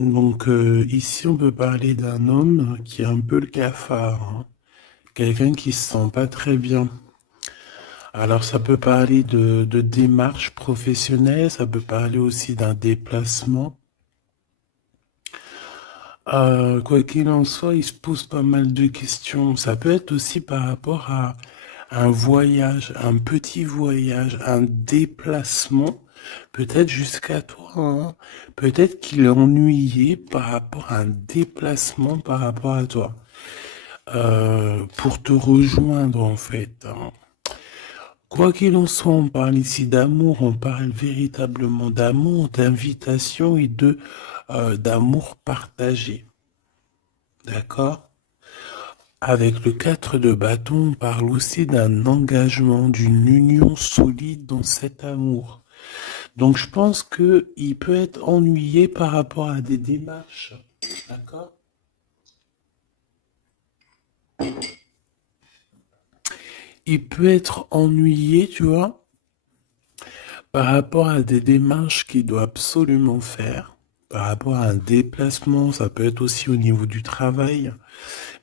Donc ici, on peut parler d'un homme qui est un peu le cafard, hein. Quelqu'un qui se sent pas très bien. Alors ça peut parler de démarche professionnelle, ça peut parler aussi d'un déplacement. Quoi qu'il en soit, il se pose pas mal de questions. Ça peut être aussi par rapport à un voyage, un petit voyage, un déplacement, peut-être jusqu'à toi, hein. Peut-être qu'il est ennuyé par rapport à un déplacement par rapport à toi. Pour te rejoindre en fait, hein. Quoi qu'il en soit, on parle ici d'amour, on parle véritablement d'amour, d'invitation et de d'amour partagé. D'accord? Avec le 4 de bâton, on parle aussi d'un engagement, d'une union solide dans cet amour. Donc je pense que il peut être ennuyé par rapport à des démarches. D'accord? Il peut être ennuyé, tu vois, par rapport à des démarches qu'il doit absolument faire. Par rapport à un déplacement, ça peut être aussi au niveau du travail.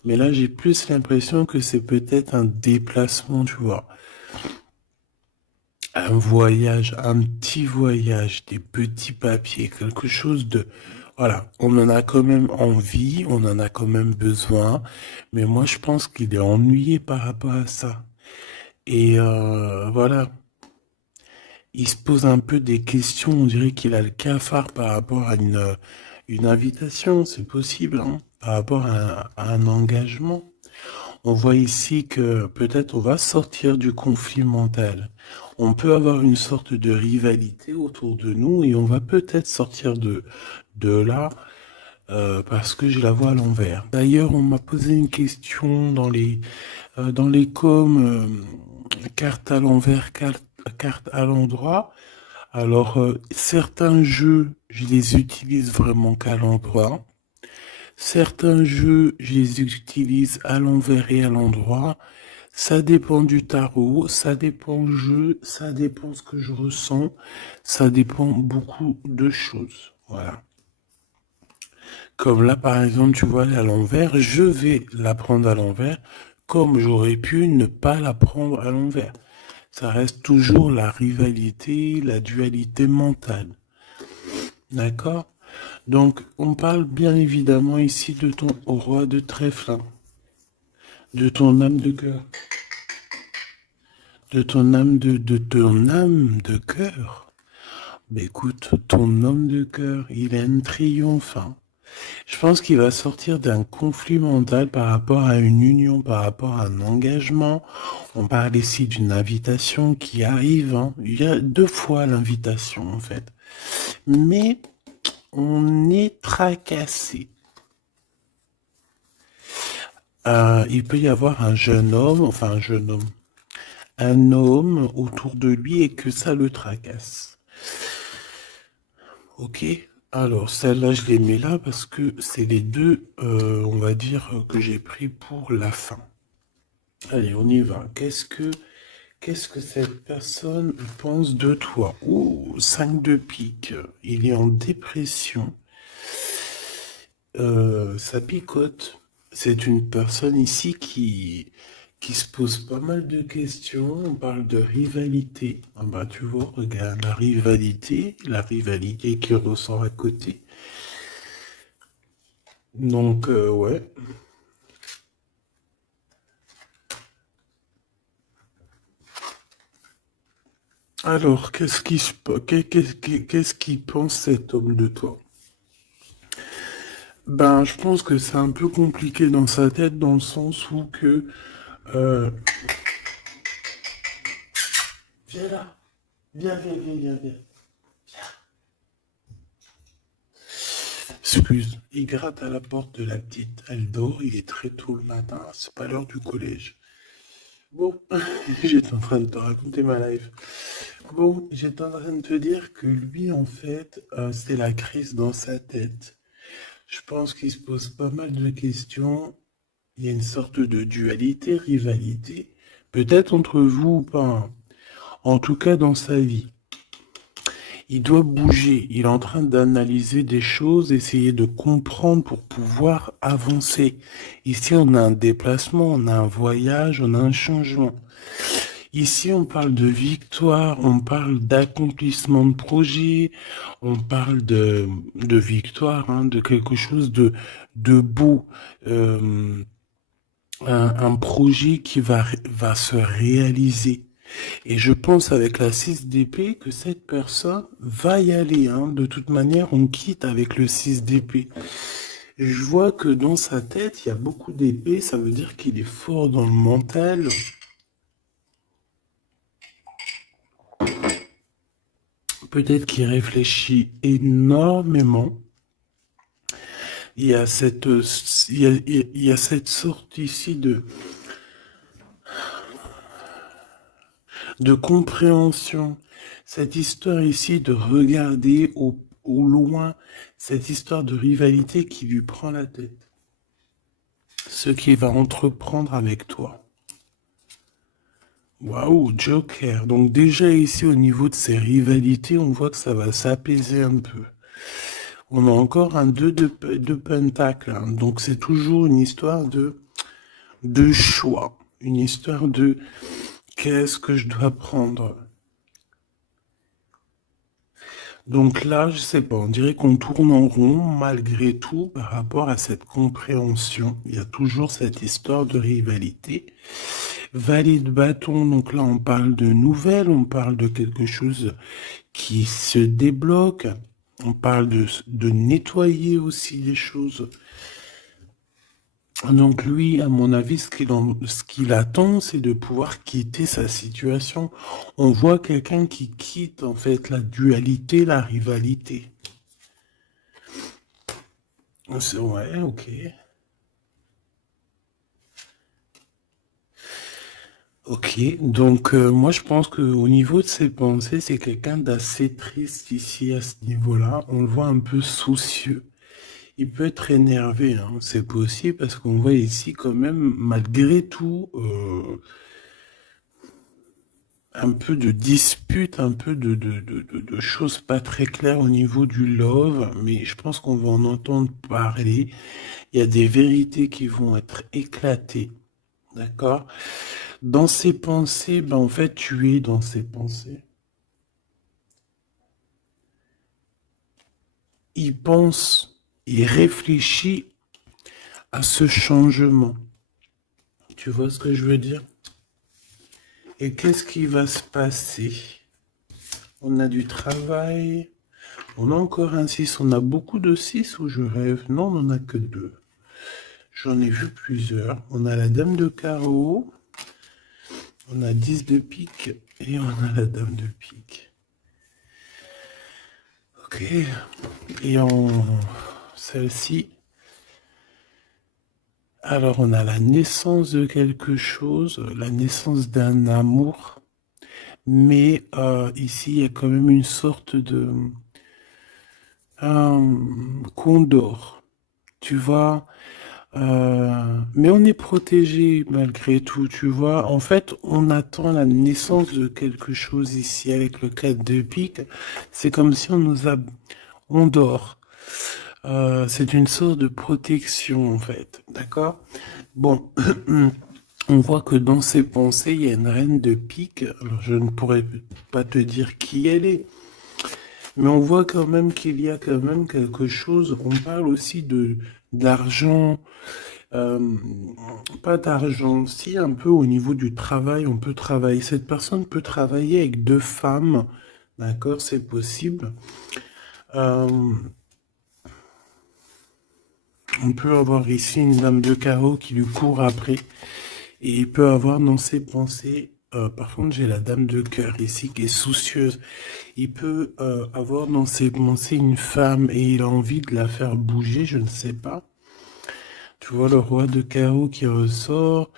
Mais là, j'ai plus l'impression que c'est peut-être un déplacement, tu vois. Un voyage, un petit voyage, des petits papiers, quelque chose de... Voilà, on en a quand même envie, on en a quand même besoin, mais moi je pense qu'il est ennuyé par rapport à ça. Et voilà, il se pose un peu des questions, on dirait qu'il a le cafard par rapport à une invitation, c'est possible, hein, par rapport à un engagement. On voit ici que peut-être on va sortir du conflit mental. On peut avoir une sorte de rivalité autour de nous et on va peut-être sortir de là parce que je la vois à l'envers. D'ailleurs, on m'a posé une question dans les coms, carte à l'envers, carte à l'endroit. Alors, certains jeux, je les utilise vraiment qu'à l'endroit. Certains jeux, je les utilise à l'envers et à l'endroit. Ça dépend du tarot, ça dépend du jeu, ça dépend ce que je ressens, ça dépend beaucoup de choses. Voilà. Comme là, par exemple, tu vois, à l'envers, je vais la prendre à l'envers, comme j'aurais pu ne pas la prendre à l'envers. Ça reste toujours la rivalité, la dualité mentale. D'accord? Donc, on parle bien évidemment ici de ton roi de trèfle, hein, de ton âme de cœur, de ton âme de cœur. Mais écoute, ton homme de cœur, il a un triomphe, hein. Je pense qu'il va sortir d'un conflit mental par rapport à une union, par rapport à un engagement. On parle ici d'une invitation qui arrive, hein. Il y a deux fois l'invitation, en fait. Mais on est tracassé. Il peut y avoir un jeune homme, enfin un homme autour de lui et que ça le tracasse. Ok, alors celle-là je les mets là parce que c'est les deux, on va dire, que j'ai pris pour la fin. Allez, on y va. Qu'est-ce que cette personne pense de toi? Oh, 5 de pique. Il est en dépression. Ça picote. C'est une personne ici qui se pose pas mal de questions. On parle de rivalité. Ah bah tu vois, regarde la rivalité qui ressort à côté. Donc ouais. Alors, qu'est-ce qu'il pense cet homme de toi? Ben, je pense que c'est un peu compliqué dans sa tête dans le sens où que euh, viens là, viens. Excuse, il gratte à la porte de la petite. Elle dort, il est très tôt le matin, c'est pas l'heure du collège. Bon, j'étais en train de te raconter ma life. Bon, j'étais en train de te dire que lui, en fait, c'est la crise dans sa tête. Je pense qu'il se pose pas mal de questions. Il y a une sorte de dualité, rivalité, peut-être entre vous ou pas, hein. En tout cas dans sa vie. Il doit bouger. Il est en train d'analyser des choses, essayer de comprendre pour pouvoir avancer. Ici, on a un déplacement, on a un voyage, on a un changement. Ici, on parle de victoire, on parle d'accomplissement de projet, on parle de victoire, hein, de quelque chose de beau, euh, un projet qui va se réaliser. Et je pense avec la 6 d'épée que cette personne va y aller, hein. De toute manière, on quitte avec le 6 d'épée. Je vois que dans sa tête, il y a beaucoup d'épées, ça veut dire qu'il est fort dans le mental. Peut-être qu'il réfléchit énormément. Il y a il y a cette sorte ici de compréhension. Cette histoire ici de regarder au loin, cette histoire de rivalité qui lui prend la tête. Ce qu'il va entreprendre avec toi. Waouh, Joker. Donc déjà ici au niveau de ces rivalités, on voit que ça va s'apaiser un peu. On a encore un 2 de pentacle, hein. Donc c'est toujours une histoire de choix. Une histoire de qu'est-ce que je dois prendre. Donc là, je sais pas, on dirait qu'on tourne en rond malgré tout par rapport à cette compréhension. Il y a toujours cette histoire de rivalité. Valet de bâton, donc là on parle de nouvelles, on parle de quelque chose qui se débloque, on parle de nettoyer aussi les choses. Donc lui, à mon avis, ce qu'il attend, c'est de pouvoir quitter sa situation. On voit quelqu'un qui quitte en fait la dualité, la rivalité. Ouais, ok. Ok, donc moi je pense qu'au niveau de ses pensées, c'est quelqu'un d'assez triste ici à ce niveau-là. On le voit un peu soucieux. Il peut être énervé, hein, c'est possible parce qu'on voit ici quand même, malgré tout, un peu de dispute, un peu de choses pas très claires au niveau du love, mais je pense qu'on va en entendre parler. Il y a des vérités qui vont être éclatées, d'accord? Dans ses pensées, ben en fait, tu es dans ses pensées. Il pense, il réfléchit à ce changement. Tu vois ce que je veux dire? Et qu'est-ce qui va se passer? On a du travail. On a encore un 6. On a beaucoup de 6 ou je rêve? Non, on n'en a que 2. J'en ai vu plusieurs. On a la dame de carreau. On a 10 de pique. Et on a la dame de pique. Ok. Et en celle-ci. Alors, on a la naissance de quelque chose. La naissance d'un amour. Mais ici, il y a quand même une sorte de condor. Tu vois, mais on est protégé malgré tout, tu vois. En fait, on attend la naissance de quelque chose ici avec le 4 de pique. C'est comme si on dort. C'est une sorte de protection, en fait. D'accord? Bon, on voit que dans ses pensées, il y a une reine de pique. Alors, je ne pourrais pas te dire qui elle est. Mais on voit quand même qu'il y a quand même quelque chose. On parle aussi de d'argent, euh, pas d'argent, si un peu au niveau du travail, on peut travailler. Cette personne peut travailler avec deux femmes, d'accord, c'est possible. Euh, on peut avoir ici une dame de carreau qui lui court après, et il peut avoir dans ses pensées. Par contre, j'ai la dame de cœur ici qui est soucieuse. Il peut avoir dans ses pensées une femme et il a envie de la faire bouger, je ne sais pas. Tu vois le roi de carreau qui ressort.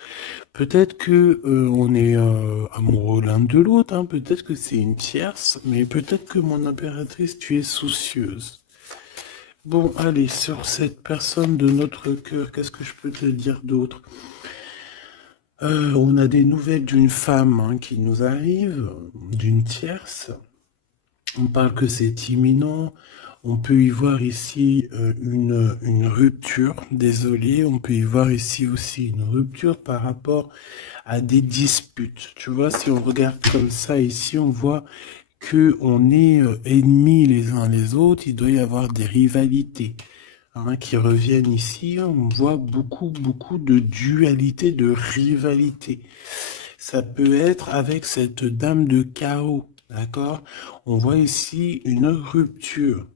Peut-être que on est amoureux l'un de l'autre, hein. Peut-être que c'est une tierce, mais peut-être que mon impératrice, tu es soucieuse. Bon, allez, sur cette personne de notre cœur, qu'est-ce que je peux te dire d'autre? On a des nouvelles d'une femme hein, qui nous arrive, d'une tierce. On parle que c'est imminent. On peut y voir ici une rupture. Désolé, on peut y voir ici aussi une rupture par rapport à des disputes. Tu vois, si on regarde comme ça ici, on voit que on est ennemis les uns les autres. Il doit y avoir des rivalités qui reviennent ici. On voit beaucoup de dualité, de rivalité. Ça peut être avec cette dame de chaos, d'accord? On voit ici une rupture,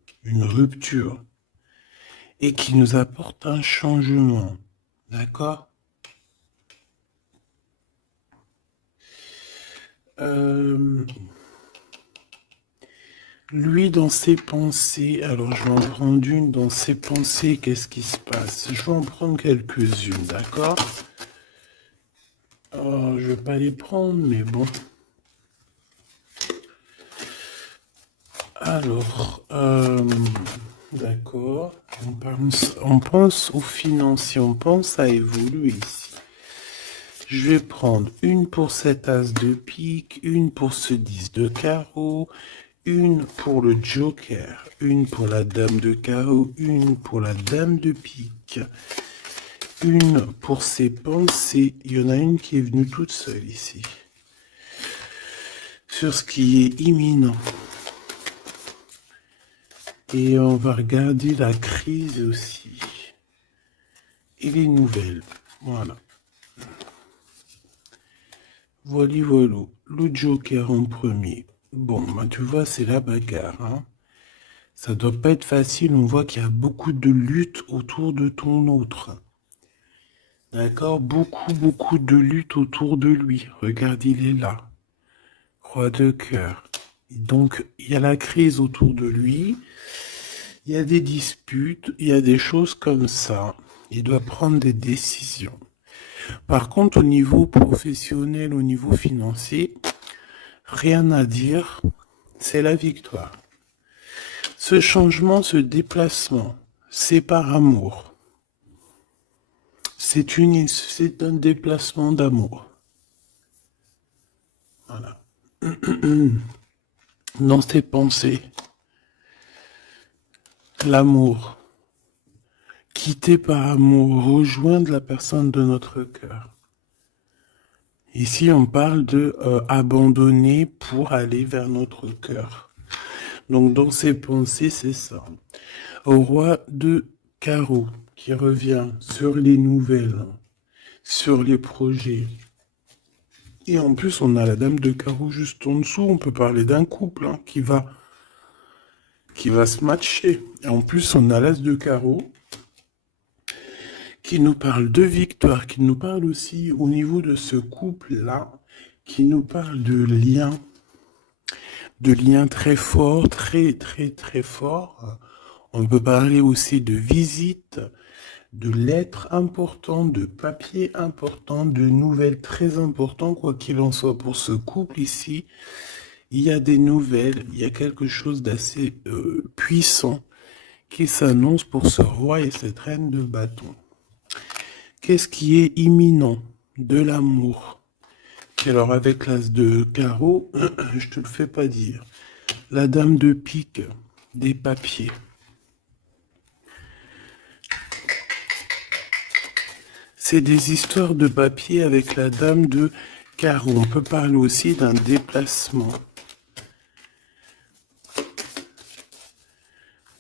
et qui nous apporte un changement, d'accord? Lui, dans ses pensées, alors je vais en prendre une, dans ses pensées, qu'est-ce qui se passe? Je vais en prendre quelques-unes, d'accord? Oh, je vais pas les prendre, mais bon. Alors, d'accord, on pense aux financiers, on pense à évoluer ici. Je vais prendre une pour cet as de pique, une pour ce 10 de carreau, une pour le joker, une pour la dame de carreau, une pour la dame de pique, une pour ses pensées. Il y en a une qui est venue toute seule ici. Sur ce qui est imminent. Et on va regarder la crise aussi. Et les nouvelles. Voilà. Voilà. Le joker en premier. Bon, bah, tu vois, c'est la bagarre. Hein. Ça doit pas être facile. On voit qu'il y a beaucoup de lutte autour de ton autre. D'accord? Beaucoup de lutte autour de lui. Regarde, il est là. Roi de cœur. Donc, il y a la crise autour de lui. Il y a des disputes. Il y a des choses comme ça. Il doit prendre des décisions. Par contre, au niveau professionnel, au niveau financier, rien à dire. C'est la victoire. Ce changement, ce déplacement, c'est par amour. C'est un déplacement d'amour. Voilà. Dans tes pensées, l'amour. Quitter par amour, rejoindre la personne de notre cœur. Ici, on parle de abandonner pour aller vers notre cœur. Donc, dans ses pensées, c'est ça. Au roi de carreau, qui revient sur les nouvelles, sur les projets. Et en plus, on a la dame de carreau juste en dessous. On peut parler d'un couple qui va se matcher. Et en plus, on a l'as de carreau qui nous parle de victoire, qui nous parle aussi au niveau de ce couple-là, qui nous parle de liens très forts, très forts. On peut parler aussi de visites, de lettres importantes, de papiers importants, de nouvelles très importantes, quoi qu'il en soit pour ce couple ici. Il y a des nouvelles, il y a quelque chose d'assez puissant qui s'annonce pour ce roi et cette reine de bâton. Qu'est-ce qui est imminent? De l'amour. Et alors avec l'as de carreau, je te le fais pas dire. La dame de pique, des papiers. C'est des histoires de papier avec la dame de carreau. On peut parler aussi d'un déplacement.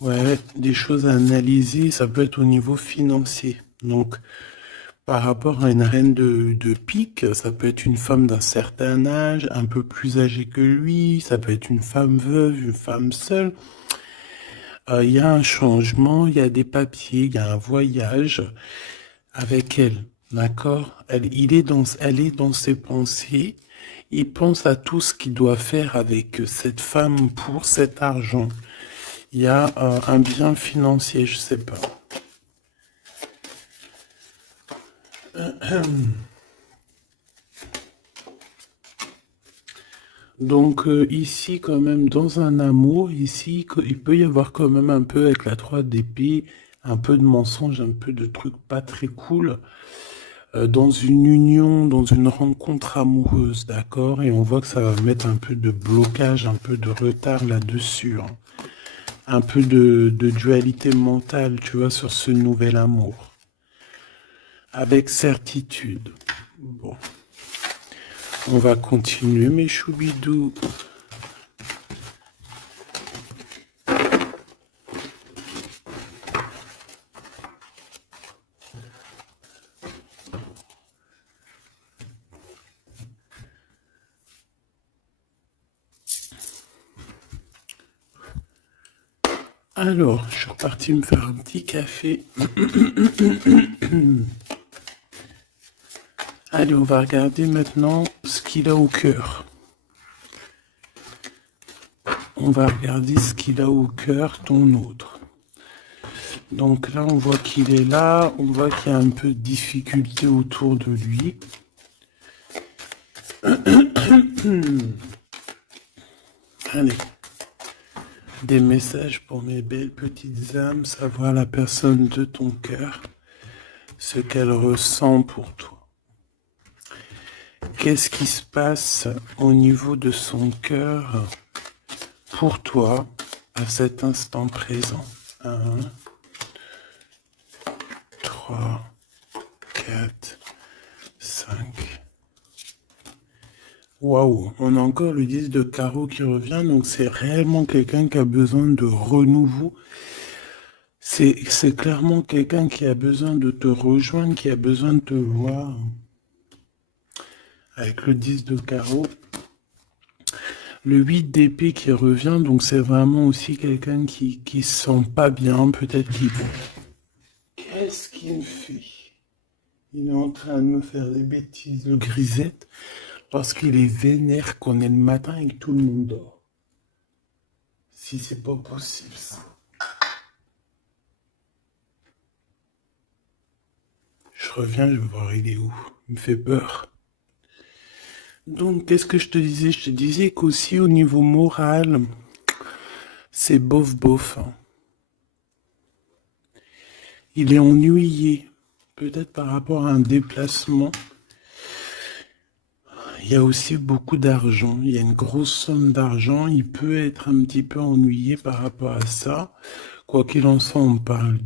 Ouais, des choses à analyser, ça peut être au niveau financier. Donc, par rapport à une reine de pique, ça peut être une femme d'un certain âge, un peu plus âgée que lui, ça peut être une femme veuve, une femme seule. Il y a un changement, il y a des papiers, il y a un voyage avec elle, d'accord? Elle est dans ses pensées, il pense à tout ce qu'il doit faire avec cette femme pour cet argent. Il y a un bien financier, je sais pas. Donc ici quand même dans un amour, ici il peut y avoir quand même un peu avec la 3 d'épée, un peu de mensonge, un peu de trucs pas très cool. dans une union, dans une rencontre amoureuse, d'accord? Et on voit que ça va mettre un peu de blocage, un peu de retard là-dessus, hein. Un peu de dualité mentale, tu vois, sur ce nouvel amour. Avec certitude. Bon. On va continuer, mes choubidous. Alors, je suis reparti me faire un petit café. Allez, on va regarder maintenant ce qu'il a au cœur. On va regarder ce qu'il a au cœur, ton autre. Donc là, on voit qu'il est là. On voit qu'il y a un peu de difficulté autour de lui. Allez. Des messages pour mes belles petites âmes, savoir la personne de ton cœur, ce qu'elle ressent pour toi. Qu'est-ce qui se passe au niveau de son cœur pour toi à cet instant présent? 1, 3, 4, 5. Waouh, on a encore le 10 de carreau qui revient, donc c'est réellement quelqu'un qui a besoin de renouveau. C'est clairement quelqu'un qui a besoin de te rejoindre, qui a besoin de te voir. Avec le 10 de carreau. Le 8 d'épée qui revient, donc c'est vraiment aussi quelqu'un qui se sent pas bien, peut-être qu'il... Qu'est-ce qu'il me fait? Il est en train de me faire des bêtises, le grisette, parce qu'il est vénère qu'on est le matin et que tout le monde dort. Si c'est pas possible, ça. Je reviens, je vais voir il est où. Il me fait peur. Donc, qu'est-ce que je te disais? Je te disais qu'aussi au niveau moral, c'est bof, hein. Il est ennuyé, peut-être par rapport à un déplacement. Il y a aussi beaucoup d'argent, il y a une grosse somme d'argent. Il peut être un petit peu ennuyé par rapport à ça. Quoi qu'il en soit, on parle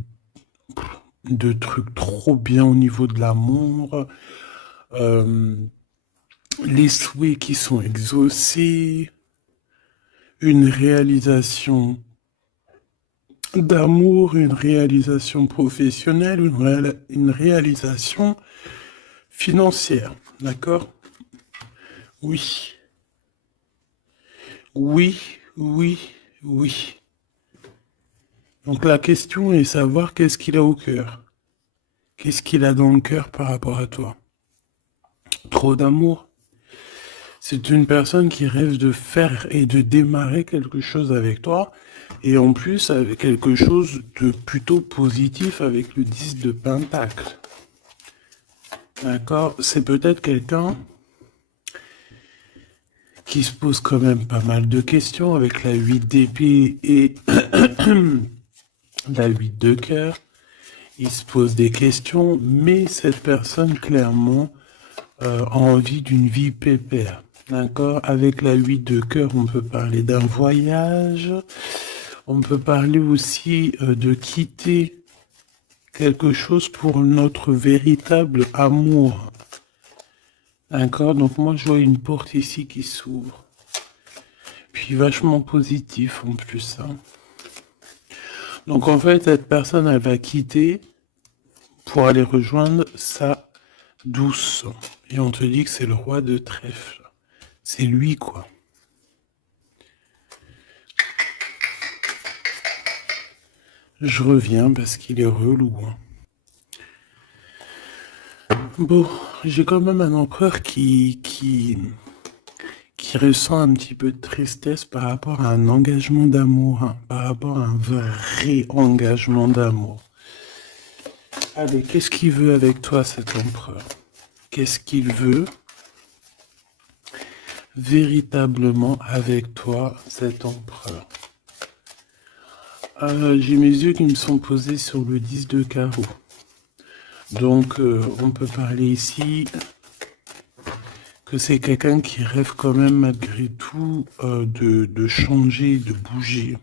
de trucs trop bien au niveau de l'amour. Les souhaits qui sont exaucés. Une réalisation d'amour, une réalisation professionnelle, une réalisation financière. D'accord? Oui. Oui, oui, oui. Donc la question est savoir qu'est-ce qu'il a au cœur. Qu'est-ce qu'il a dans le cœur par rapport à toi? Trop d'amour? C'est une personne qui rêve de faire et de démarrer quelque chose avec toi. Et en plus, avec quelque chose de plutôt positif avec le 10 de Pentacle. D'accord? C'est peut-être quelqu'un qui se pose quand même pas mal de questions avec la 8 d'épée et la 8 de cœur. Il se pose des questions, mais cette personne, clairement, a envie d'une vie pépère. D'accord? Avec la 8 de cœur, on peut parler d'un voyage. On peut parler aussi de quitter quelque chose pour notre véritable amour. D'accord? Donc moi, je vois une porte ici qui s'ouvre. Puis vachement positif en plus, hein. Donc en fait, cette personne, elle va quitter pour aller rejoindre sa douce. Et on te dit que c'est le roi de trèfle. C'est lui, quoi. Je reviens parce qu'il est relou, hein. Bon, j'ai quand même un empereur qui ressent un petit peu de tristesse par rapport à un engagement d'amour, hein, par rapport à un vrai engagement d'amour. Allez, qu'est-ce qu'il veut avec toi, cet empereur? Qu'est-ce qu'il veut véritablement avec toi, cet empereur? J'ai mes yeux qui me sont posés sur le 10 de carreau. Donc, on peut parler ici que c'est quelqu'un qui rêve quand même malgré tout de changer, de bouger.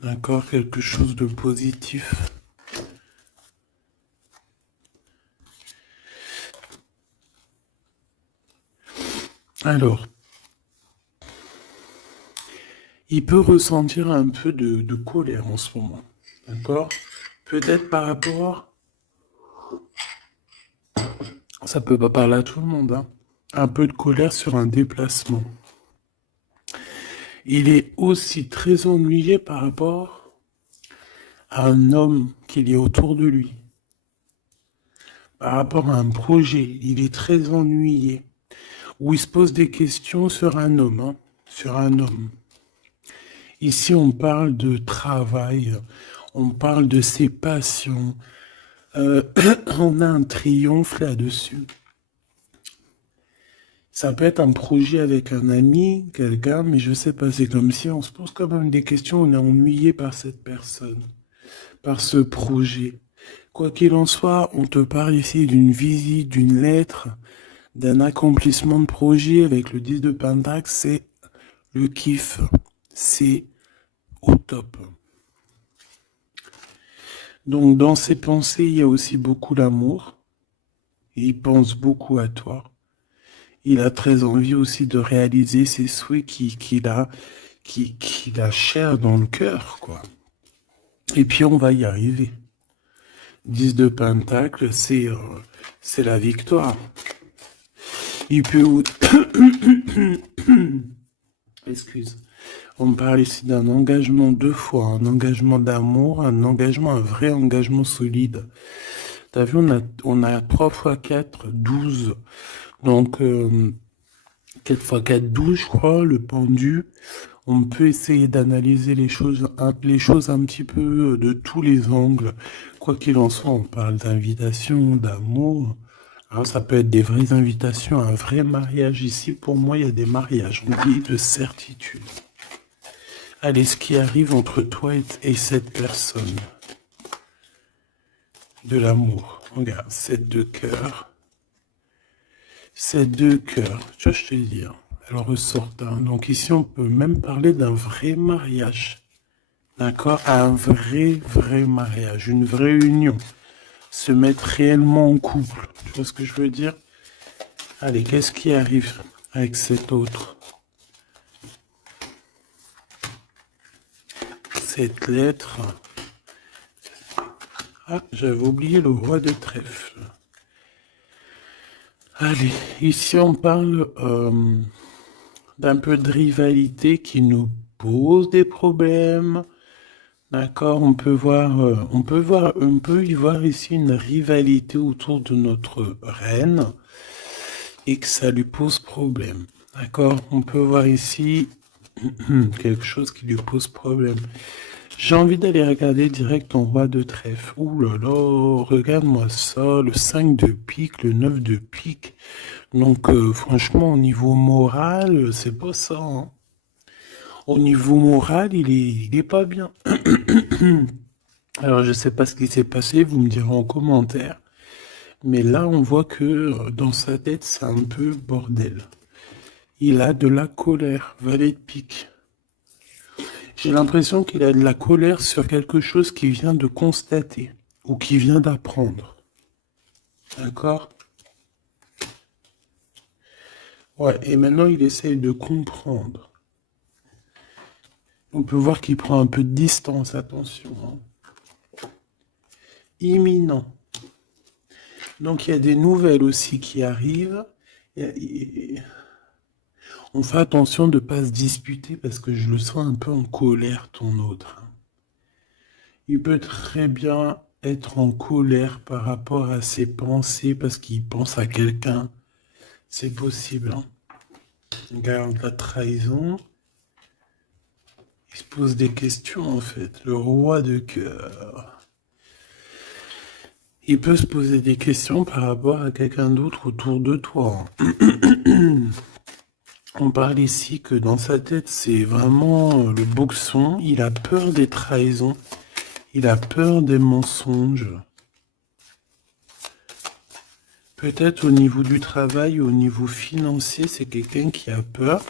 D'accord? Quelque chose de positif. Alors, il peut ressentir un peu de colère en ce moment. D'accord? Peut-être par rapport... Ça peut pas parler à tout le monde, hein. Un peu de colère sur un déplacement. Il est aussi très ennuyé par rapport à un homme qu'il y a autour de lui. Par rapport à un projet, il est très ennuyé. Ou il se pose des questions sur un homme, hein, sur un homme. Ici, on parle de travail, on parle de ses passions. On a un triomphe là-dessus. Ça peut être un projet avec un ami, quelqu'un, mais je sais pas, c'est comme si on se pose quand même des questions, on est ennuyé par cette personne, par ce projet. Quoi qu'il en soit, on te parle ici d'une visite, d'une lettre, d'un accomplissement de projet avec le 10 de Pentacle, c'est le kiff, c'est au top. Donc dans ses pensées, il y a aussi beaucoup d'amour, il pense beaucoup à toi. Il a très envie aussi de réaliser ses souhaits qu'il a cher dans le cœur, quoi. Et puis on va y arriver. 10 de Pentacle, c'est la victoire. Il peut... Excuse. On parle ici d'un engagement deux fois, un engagement d'amour, un vrai engagement solide. T'as vu, on a 3 x 4, 12. Donc, 4 x 4, 12, je crois, le pendu. On peut essayer d'analyser les choses un petit peu de tous les angles. Quoi qu'il en soit, on parle d'invitation, d'amour. Alors, ça peut être des vraies invitations, un vrai mariage. Ici, pour moi, il y a des mariages. On dit de certitude. Allez, ce qui arrive entre toi et cette personne. De l'amour. Regarde, 7 de cœur. 7 de cœur. Tu vois, je te dis. Elle ressort. Donc ici, on peut même parler d'un vrai mariage. D'accord? Un vrai mariage. Une vraie union. Se mettre réellement en couple. Tu vois ce que je veux dire? Allez, qu'est-ce qui arrive avec cet autre? Cette lettre. Ah, j'avais oublié le roi de trèfle. Allez, ici on parle d'un peu de rivalité qui nous pose des problèmes. D'accord, on peut y voir ici une rivalité autour de notre reine et que ça lui pose problème. D'accord, on peut voir ici quelque chose qui lui pose problème. J'ai envie d'aller regarder direct ton roi de trèfle. Ouh là là, regarde-moi ça, le 5 de pique, le 9 de pique. Donc franchement, au niveau moral, c'est pas ça, hein. Au niveau moral, il est pas bien. Alors je sais pas ce qui s'est passé, vous me direz en commentaire. Mais là, on voit que dans sa tête, c'est un peu bordel. Il a de la colère, valet de pique. J'ai l'impression qu'il a de la colère sur quelque chose qu'il vient de constater ou qu'il vient d'apprendre. D'accord? Ouais, et maintenant il essaye de comprendre. On peut voir qu'il prend un peu de distance, attention, hein. Imminent. Donc il y a des nouvelles aussi qui arrivent. On fait attention de ne pas se disputer parce que je le sens un peu en colère, ton autre. Il peut très bien être en colère par rapport à ses pensées parce qu'il pense à quelqu'un. C'est possible, hein. Regarde la trahison. Il se pose des questions en fait. Le roi de cœur. Il peut se poser des questions par rapport à quelqu'un d'autre autour de toi. On parle ici que dans sa tête, c'est vraiment le boxon. Il a peur des trahisons. Il a peur des mensonges. Peut-être au niveau du travail, au niveau financier, c'est quelqu'un qui a peur.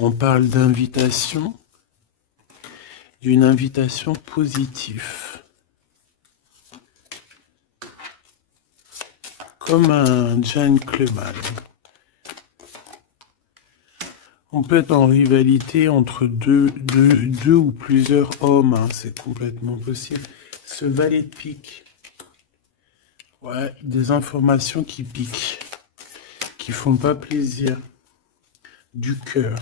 On parle d'invitation, d'une invitation positive. Comme un gentleman. On peut être en rivalité entre deux ou plusieurs hommes, hein, c'est complètement possible. Ce valet de pique. Ouais, des informations qui piquent, qui font pas plaisir. Du cœur.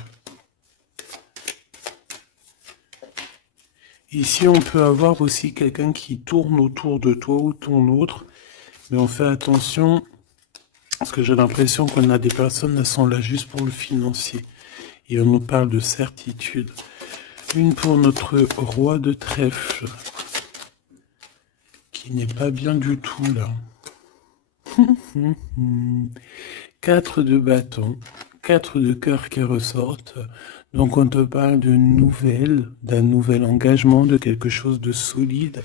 Ici, on peut avoir aussi quelqu'un qui tourne autour de toi ou ton autre, mais on fait attention, parce que j'ai l'impression qu'on a des personnes qui sont là juste pour le financier. Et on nous parle de certitude. Une pour notre roi de trèfle, qui n'est pas bien du tout là. 4 de bâton, 4 de cœur qui ressortent. Donc on te parle de nouvelles, d'un nouvel engagement, de quelque chose de solide.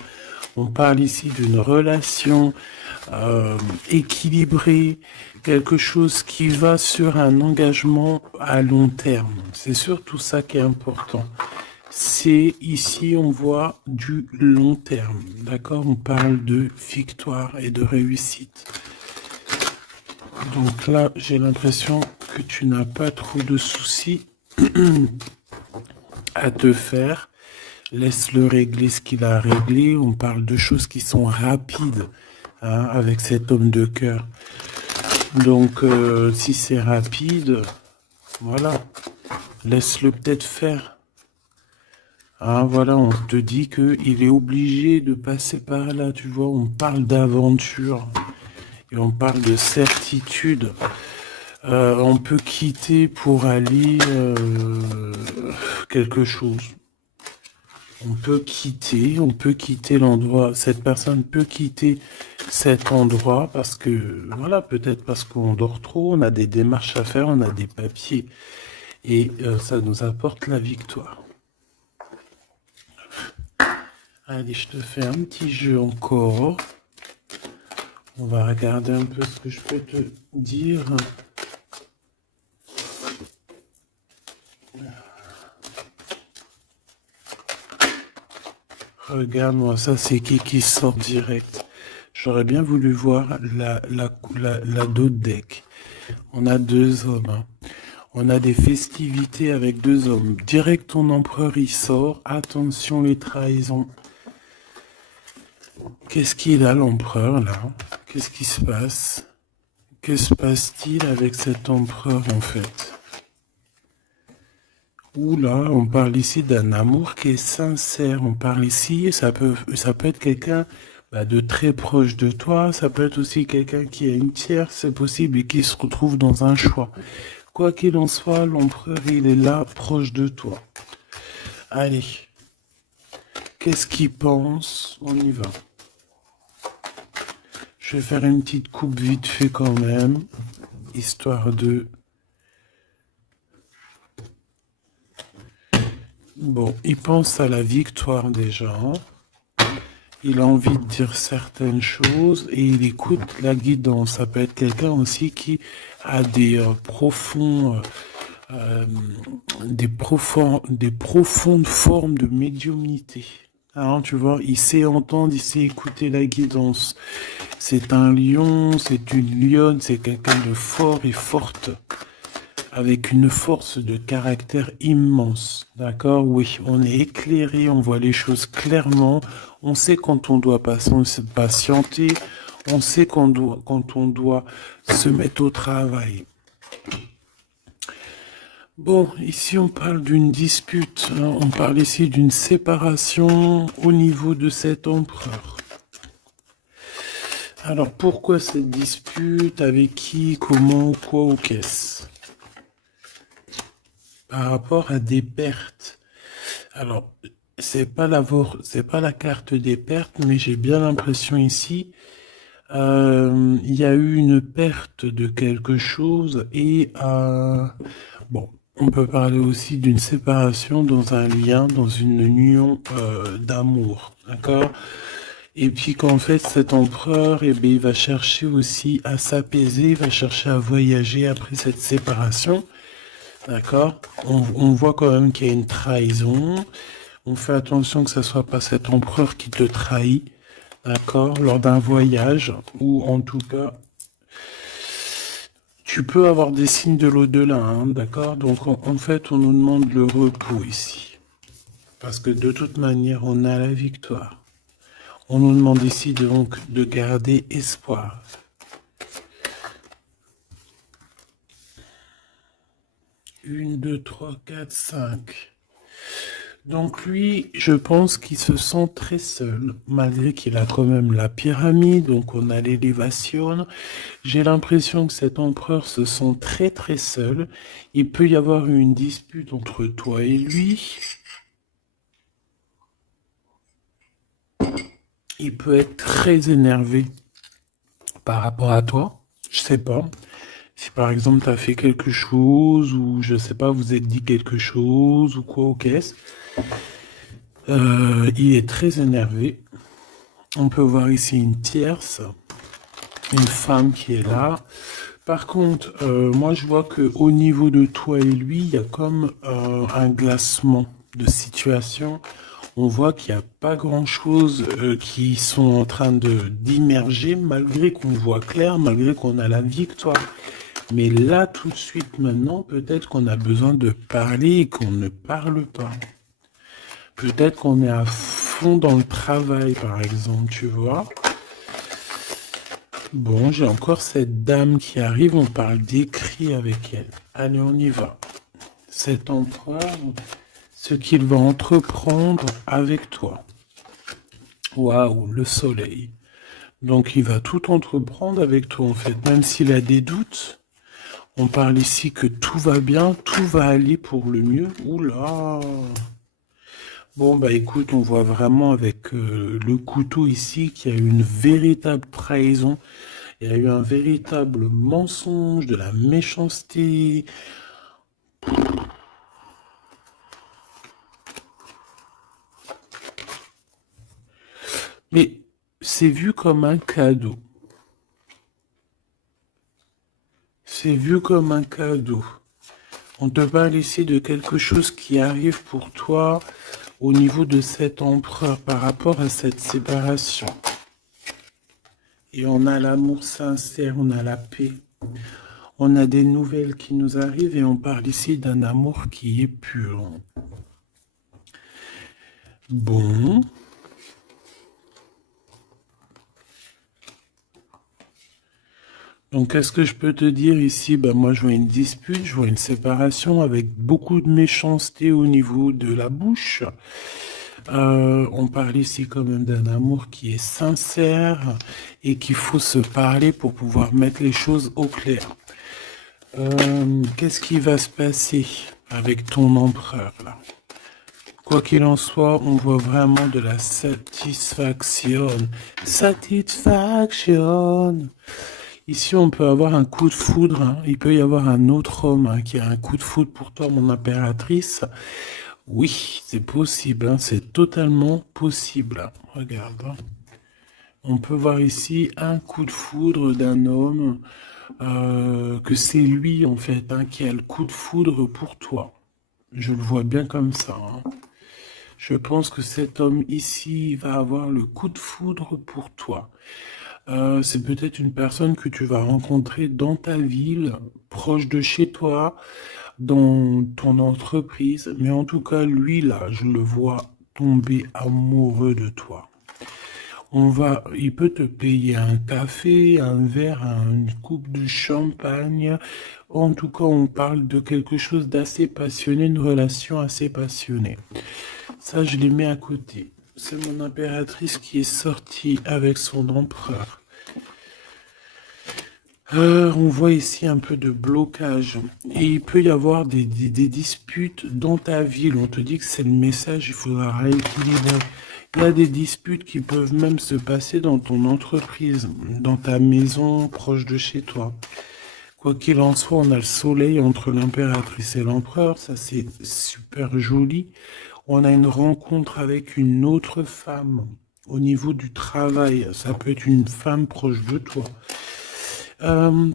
On parle ici d'une relation équilibrée, quelque chose qui va sur un engagement à long terme. C'est surtout ça qui est important. C'est ici, on voit du long terme, d'accord? On parle de victoire et de réussite. Donc là, j'ai l'impression que tu n'as pas trop de soucis à te faire. Laisse-le régler ce qu'il a réglé. On parle de choses qui sont rapides, hein, avec cet homme de cœur. Donc, si c'est rapide, voilà, laisse-le peut-être faire. Hein, voilà, on te dit qu'il est obligé de passer par là, tu vois. On parle d'aventure et on parle de certitude. On peut quitter pour aller quelque chose. On peut quitter l'endroit. Cette personne peut quitter cet endroit parce que, voilà, peut-être parce qu'on dort trop, on a des démarches à faire, on a des papiers. Et ça nous apporte la victoire. Allez, je te fais un petit jeu encore. On va regarder un peu ce que je peux te dire. Regarde-moi, ça c'est qui sort direct. J'aurais bien voulu voir la dos de deck. On a 2 hommes. Hein. On a des festivités avec 2 hommes. Direct ton empereur il sort. Attention les trahisons. Qu'est-ce qu'il a l'empereur là? Qu'est-ce qui se passe? Que se passe-t-il avec cet empereur en fait? Oula, on parle ici d'un amour qui est sincère. On parle ici, ça peut être quelqu'un de très proche de toi. Ça peut être aussi quelqu'un qui a une tierce, c'est possible, et qui se retrouve dans un choix. Quoi qu'il en soit, l'empereur, il est là, proche de toi. Allez. Qu'est-ce qu'il pense? On y va. Je vais faire une petite coupe vite fait quand même, histoire de... Bon, il pense à la victoire déjà. Il a envie de dire certaines choses et il écoute la guidance. Ça peut être quelqu'un aussi qui a des profondes formes de médiumnité. Hein, tu vois, il sait entendre, il sait écouter la guidance. C'est un lion, c'est une lionne, c'est quelqu'un de fort et forte, avec une force de caractère immense. D'accord? Oui, on est éclairé, on voit les choses clairement, on sait quand on doit patienter, on sait quand on doit se mettre au travail. Bon, ici on parle d'une dispute, hein, on parle ici d'une séparation au niveau de cet empereur. Alors pourquoi cette dispute? Avec qui? Comment? Quoi ou qu'est-ce? Par rapport à des pertes. Alors, c'est pas la carte des pertes, mais j'ai bien l'impression ici, il y a eu une perte de quelque chose et bon, on peut parler aussi d'une séparation dans un lien, dans une union d'amour, d'accord? Et puis qu'en fait, cet empereur, eh bien, il va chercher aussi à s'apaiser, il va chercher à voyager après cette séparation. D'accord? On voit quand même qu'il y a une trahison. On fait attention que ce soit pas cet empereur qui te trahit. D'accord? Lors d'un voyage, ou en tout cas, tu peux avoir des signes de l'au-delà, hein, d'accord? Donc en fait, on nous demande le repos ici. Parce que de toute manière, on a la victoire. On nous demande ici donc de garder espoir. Une, deux, trois, quatre, cinq. Donc lui, je pense qu'il se sent très seul, malgré qu'il a quand même la pyramide, donc on a l'élévation. J'ai l'impression que cet empereur se sent très très seul. Il peut y avoir une dispute entre toi et lui. Il peut être très énervé par rapport à toi. Je sais pas. Si par exemple tu as fait quelque chose, ou je sais pas, vous êtes dit quelque chose, ou quoi, ou qu'est-ce. Il est très énervé. On peut voir ici une tierce, une femme qui est là. Par contre, moi je vois que au niveau de toi et lui, il y a comme un glacement de situation. On voit qu'il n'y a pas grand-chose qui sont en train de d'immerger, malgré qu'on voit clair, malgré qu'on a la victoire. Mais là, tout de suite, maintenant, peut-être qu'on a besoin de parler et qu'on ne parle pas. Peut-être qu'on est à fond dans le travail, par exemple, tu vois. Bon, j'ai encore cette dame qui arrive, on parle d'écrit avec elle. Allez, on y va. Cet empereur, ce qu'il va entreprendre avec toi. Waouh, le soleil. Donc, il va tout entreprendre avec toi, en fait. Même s'il a des doutes, on parle ici que tout va bien, tout va aller pour le mieux. Oula! Bon, bah écoute, on voit vraiment avec le couteau ici qu'il y a eu une véritable trahison. Il y a eu un véritable mensonge, de la méchanceté. Mais c'est vu comme un cadeau. C'est vu comme un cadeau. On te parle ici de quelque chose qui arrive pour toi au niveau de cet empereur par rapport à cette séparation. Et on a l'amour sincère, on a la paix. On a des nouvelles qui nous arrivent et on parle ici d'un amour qui est pur. Bon. Donc, qu'est-ce que je peux te dire ici? Ben, moi, je vois une dispute, je vois une séparation avec beaucoup de méchanceté au niveau de la bouche. On parle ici quand même d'un amour qui est sincère et qu'il faut se parler pour pouvoir mettre les choses au clair. Qu'est-ce qui va se passer avec ton empereur là? Quoi qu'il en soit, on voit vraiment de la satisfaction. Satisfaction. Ici, on peut avoir un coup de foudre, hein. Il peut y avoir un autre homme hein, qui a un coup de foudre pour toi, mon impératrice. Oui, c'est possible, hein, c'est totalement possible. Regarde. Hein. On peut voir ici un coup de foudre d'un homme, que c'est lui en fait hein, qui a le coup de foudre pour toi. Je le vois bien comme ça. Hein. Je pense que cet homme ici va avoir le coup de foudre pour toi. C'est peut-être une personne que tu vas rencontrer dans ta ville, proche de chez toi, dans ton entreprise. Mais en tout cas, lui, là, je le vois tomber amoureux de toi. Il peut te payer un café, un verre, une coupe de champagne. En tout cas, on parle de quelque chose d'assez passionné, une relation assez passionnée. Ça, je les mets à côté. C'est mon impératrice qui est sortie avec son empereur. On voit ici un peu de blocage. Et il peut y avoir des disputes dans ta ville. On te dit que c'est le message, il faudra rééquilibrer. Il y a des disputes qui peuvent même se passer dans ton entreprise, dans ta maison, proche de chez toi. Quoi qu'il en soit, on a le soleil entre l'impératrice et l'empereur. Ça, c'est super joli. On a une rencontre avec une autre femme. Au niveau du travail, ça peut être une femme proche de toi. Euh,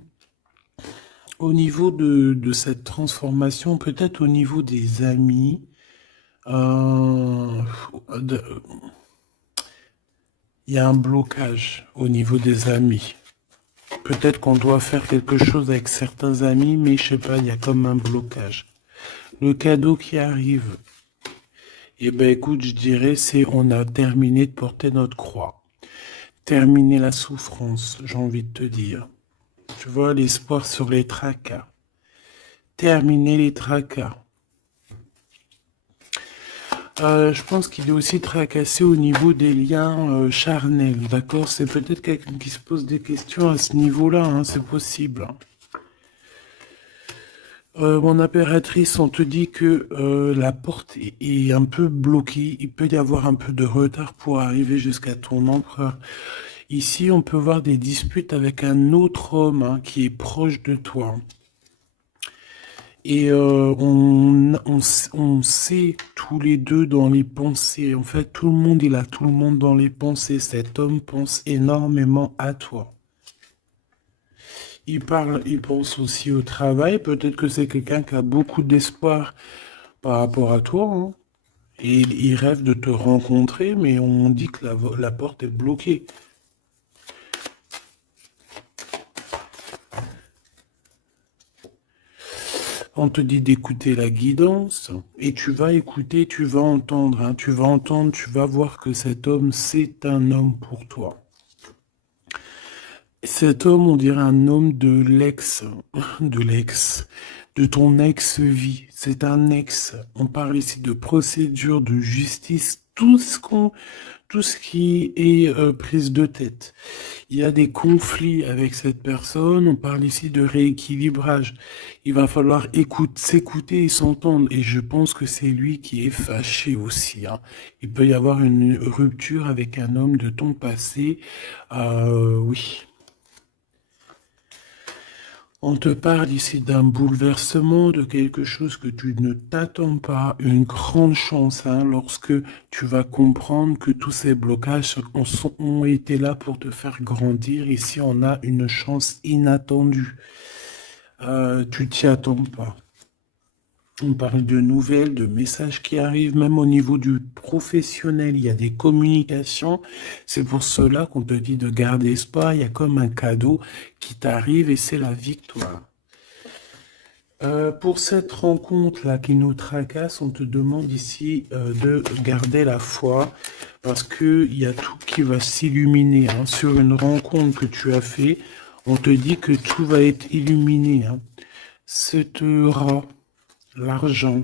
Au niveau de cette transformation, peut-être au niveau des amis, euh, de- il y a un blocage au niveau des amis. Peut-être qu'on doit faire quelque chose avec certains amis, mais je sais pas, il y a comme un blocage. Le cadeau qui arrive, eh ben écoute, je dirais, c'est on a terminé de porter notre croix. Terminer la souffrance, j'ai envie de te dire. Tu vois, l'espoir sur les tracas. Terminer les tracas. Je pense qu'il est aussi tracassé au niveau des liens charnels, d'accord? C'est peut-être quelqu'un qui se pose des questions à ce niveau-là, hein, c'est possible. Mon impératrice, on te dit que la porte est un peu bloquée. Il peut y avoir un peu de retard pour arriver jusqu'à ton empereur. Ici, on peut voir des disputes avec un autre homme hein, qui est proche de toi. Et on sait tous les deux dans les pensées. En fait, tout le monde, il a tout le monde dans les pensées. Cet homme pense énormément à toi. Il pense aussi au travail. Peut-être que c'est quelqu'un qui a beaucoup d'espoir par rapport à toi, hein. Et il rêve de te rencontrer, mais on dit que la porte est bloquée. On te dit d'écouter la guidance, et tu vas écouter, tu vas entendre, hein, tu vas entendre, tu vas voir que cet homme, c'est un homme pour toi. Cet homme, on dirait un homme de ton ex-vie. C'est un ex. On parle ici de procédure, de justice, tout ce qui est prise de tête. Il y a des conflits avec cette personne. On parle ici de rééquilibrage. Il va falloir s'écouter et s'entendre. Et je pense que c'est lui qui est fâché aussi, hein. Il peut y avoir une rupture avec un homme de ton passé. Oui. On te parle ici d'un bouleversement, de quelque chose que tu ne t'attends pas, une grande chance, hein, lorsque tu vas comprendre que tous ces blocages ont été là pour te faire grandir. Ici, on a une chance inattendue. Tu t'y attends pas. On parle de nouvelles, de messages qui arrivent, même au niveau du professionnel, il y a des communications. C'est pour cela qu'on te dit de garder espoir. Il y a comme un cadeau qui t'arrive et c'est la victoire. Pour cette rencontre-là qui nous tracasse, on te demande ici de garder la foi parce qu'il y a tout qui va s'illuminer, hein. Sur une rencontre que tu as fait, on te dit que tout va être illuminé, hein. Cet rat, l'argent.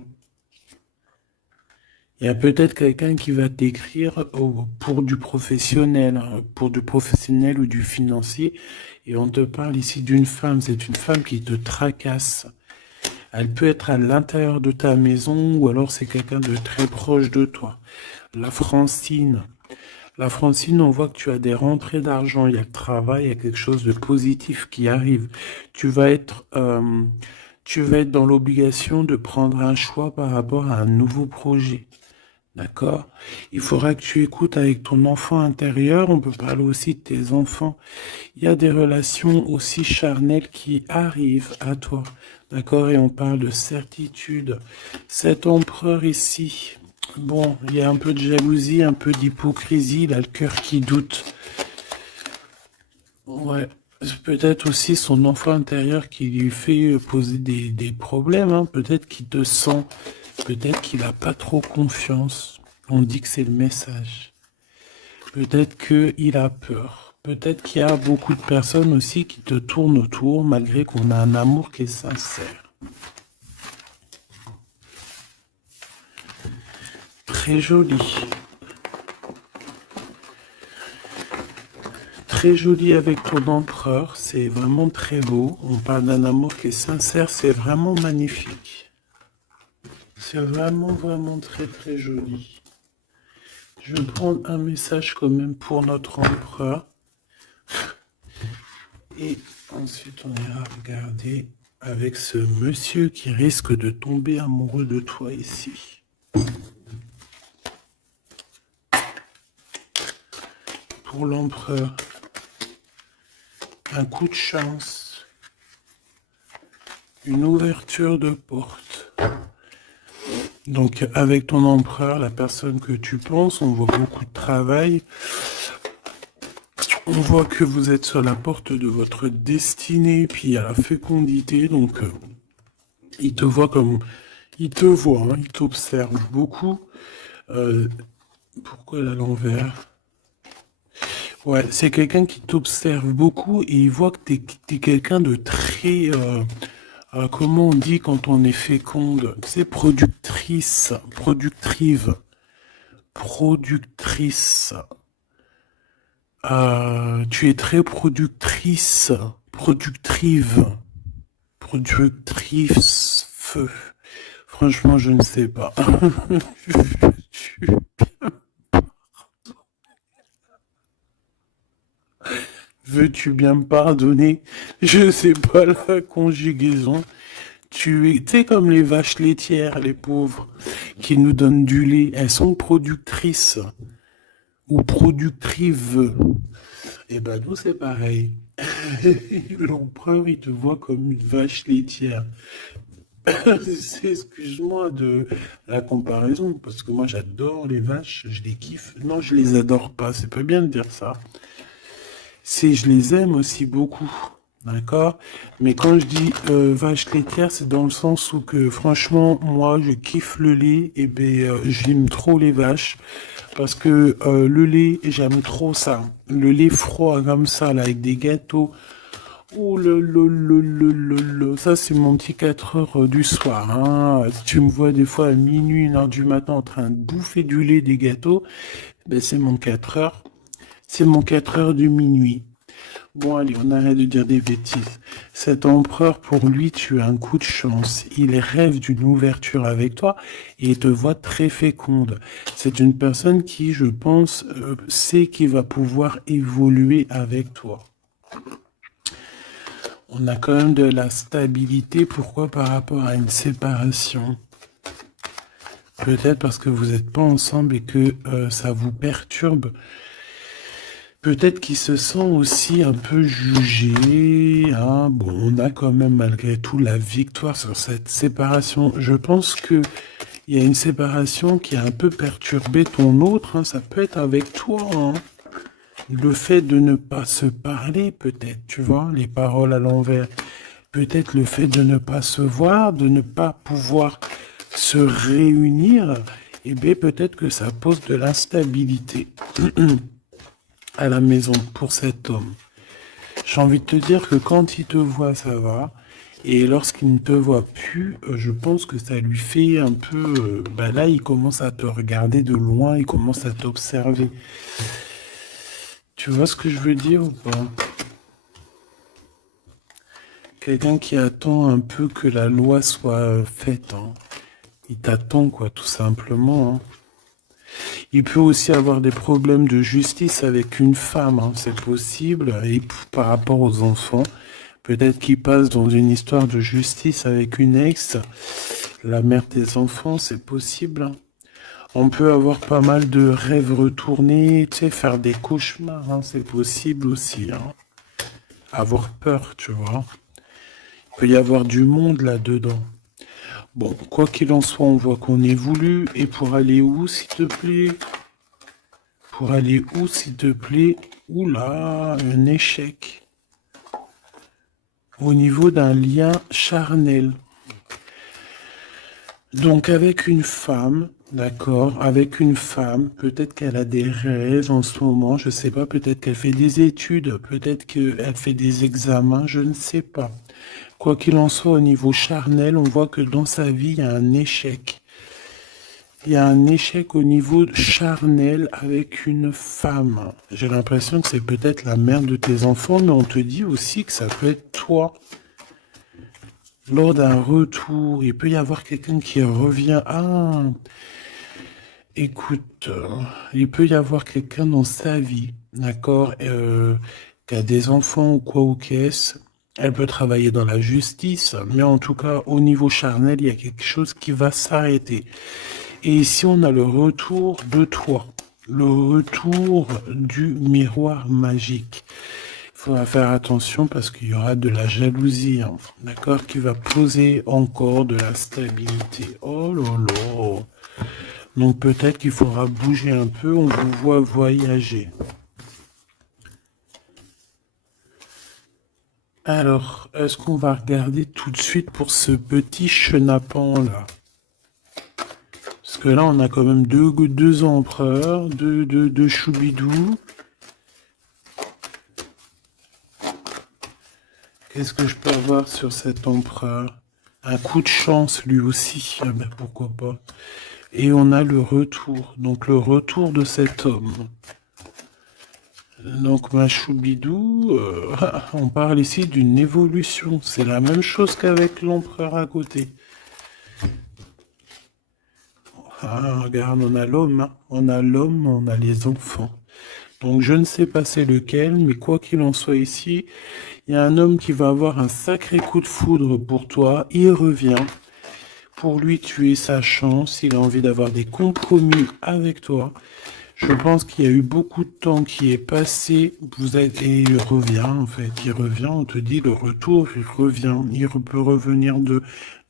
Il y a peut-être quelqu'un qui va t'écrire pour du professionnel, hein, pour du professionnel ou du financier. Et on te parle ici d'une femme. C'est une femme qui te tracasse. Elle peut être à l'intérieur de ta maison ou alors c'est quelqu'un de très proche de toi. La Francine. La Francine, on voit que tu as des rentrées d'argent, il y a le travail, il y a quelque chose de positif qui arrive. Tu vas être, euh, tu vas être dans l'obligation de prendre un choix par rapport à un nouveau projet. D'accord? Il faudra que tu écoutes avec ton enfant intérieur. On peut parler aussi de tes enfants. Il y a des relations aussi charnelles qui arrivent à toi. D'accord? Et on parle de certitude. Cet empereur ici, bon, il y a un peu de jalousie, un peu d'hypocrisie, il a le cœur qui doute. Ouais. C'est peut-être aussi son enfant intérieur qui lui fait poser des problèmes, hein. Peut-être qu'il te sent, peut-être qu'il n'a pas trop confiance. On dit que c'est le message. Peut-être qu'il a peur. Peut-être qu'il y a beaucoup de personnes aussi qui te tournent autour malgré qu'on a un amour qui est sincère. Très joli. Très joli avec ton empereur. C'est vraiment très beau. On parle d'un amour qui est sincère. C'est vraiment magnifique. C'est vraiment, vraiment très, très joli. Je vais prendre un message quand même pour notre empereur. Et ensuite, on ira regarder avec ce monsieur qui risque de tomber amoureux de toi ici. pour l'empereur. Un coup de chance. Une ouverture de porte. Donc, avec ton empereur, la personne que tu penses, on voit beaucoup de travail. On voit que vous êtes sur la porte de votre destinée, puis il y a la fécondité, donc il te voit comme... Il te voit, hein, il t'observe beaucoup. Euh, pourquoi à l'envers? Ouais, c'est quelqu'un qui t'observe beaucoup et il voit que t'es quelqu'un de très... comment on dit quand on est féconde? C'est productrice, productive, productrice. Tu es très productrice, productive, productrice, feu. Franchement, je ne sais pas. Veux-tu bien me pardonner? Je sais pas la conjugaison. Tu sais, comme les vaches laitières, les pauvres, qui nous donnent du lait. Elles sont productrices ou productrives. Et ben nous, c'est pareil. L'empereur, il te voit comme une vache laitière. Excuse-moi de la comparaison, parce que moi j'adore les vaches, je les kiffe. Non, je les adore pas, c'est pas bien de dire ça. C'est, je les aime aussi beaucoup, d'accord? Mais quand je dis vache laitière, c'est dans le sens où que franchement, moi je kiffe le lait, et ben j'aime trop les vaches. Parce que le lait, j'aime trop ça. Le lait froid comme ça, là, avec des gâteaux. Oh ça c'est mon petit 4 heures du soir. Hein. Si tu me vois des fois à minuit, 1 heure du matin en train de bouffer du lait, des gâteaux, ben c'est mon 4 heures. C'est mon 4 heures du minuit. Bon allez, on arrête de dire des bêtises. Cet empereur, pour lui, tu as un coup de chance. Il rêve d'une ouverture avec toi et il te voit très féconde. C'est une personne qui, je pense, sait qu'il va pouvoir évoluer avec toi. On a quand même de la stabilité. Pourquoi? Par rapport à une séparation. Peut-être parce que vous n'êtes pas ensemble et que ça vous perturbe. Peut-être qu'il se sent aussi un peu jugé. Hein. Bon, on a quand même malgré tout la victoire sur cette séparation. Je pense que il y a une séparation qui a un peu perturbé ton autre. Hein. Ça peut être avec toi. Hein. Le fait de ne pas se parler, peut-être, tu vois, les paroles à l'envers. Peut-être le fait de ne pas se voir, de ne pas pouvoir se réunir. Eh bien, peut-être que ça pose de l'instabilité à la maison pour cet homme. J'ai envie de te dire que quand il te voit, ça va. Et lorsqu'il ne te voit plus, je pense que ça lui fait un peu... là, il commence à te regarder de loin, il commence à t'observer. Tu vois ce que je veux dire ou pas? Quelqu'un qui attend un peu que la loi soit faite. Hein. Il t'attend, quoi, tout simplement. Hein. Il peut aussi avoir des problèmes de justice avec une femme, hein, c'est possible. Et par rapport aux enfants, peut-être qu'il passe dans une histoire de justice avec une ex, la mère des enfants, c'est possible. Hein. On peut avoir pas mal de rêves retournés, tu sais, faire des cauchemars, hein, c'est possible aussi. Hein. Avoir peur, tu vois. Il peut y avoir du monde là-dedans. Bon, quoi qu'il en soit, on voit qu'on évolue. Et pour aller où, s'il te plaît? Pour aller où, s'il te plaît? Oula, un échec. Au niveau d'un lien charnel. Donc avec une femme, d'accord, avec une femme, peut-être qu'elle a des rêves en ce moment, je sais pas, peut-être qu'elle fait des études, peut-être qu'elle fait des examens, je ne sais pas. Quoi qu'il en soit, au niveau charnel, on voit que dans sa vie, il y a un échec. Il y a un échec au niveau charnel avec une femme. J'ai l'impression que c'est peut-être la mère de tes enfants, mais on te dit aussi que ça peut être toi. Lors d'un retour, il peut y avoir quelqu'un qui revient. Ah, écoute, il peut y avoir quelqu'un dans sa vie, d'accord, qui a des enfants ou quoi ou qu'est-ce. Elle peut travailler dans la justice, mais en tout cas, au niveau charnel, il y a quelque chose qui va s'arrêter. Et ici, on a le retour de toi. le retour du miroir magique. Il faudra faire attention parce qu'il y aura de la jalousie, hein, d'accord, qui va poser encore de la stabilité. Oh là là. Donc peut-être qu'il faudra bouger un peu, on vous voit voyager. Alors, est-ce qu'on va regarder tout de suite pour ce petit chenapan là? Parce que là, on a quand même deux empereurs, deux choubidous. Qu'est-ce que je peux avoir sur cet empereur? Un coup de chance lui aussi, ah ben, pourquoi pas. Et on a le retour, donc le retour de cet homme. Donc ma choubidou, on parle ici d'une évolution. C'est la même chose qu'avec l'empereur à côté. Ah, regarde, on a l'homme, hein. On a l'homme, on a les enfants. Donc je ne sais pas c'est lequel, mais quoi qu'il en soit ici, il y a un homme qui va avoir un sacré coup de foudre pour toi. Il revient. Pour lui, tu es sa chance. Il a envie d'avoir des compromis avec toi. Je pense qu'il y a eu beaucoup de temps qui est passé. Et il revient, en fait. Il revient, on te dit le retour, il revient. Il peut revenir de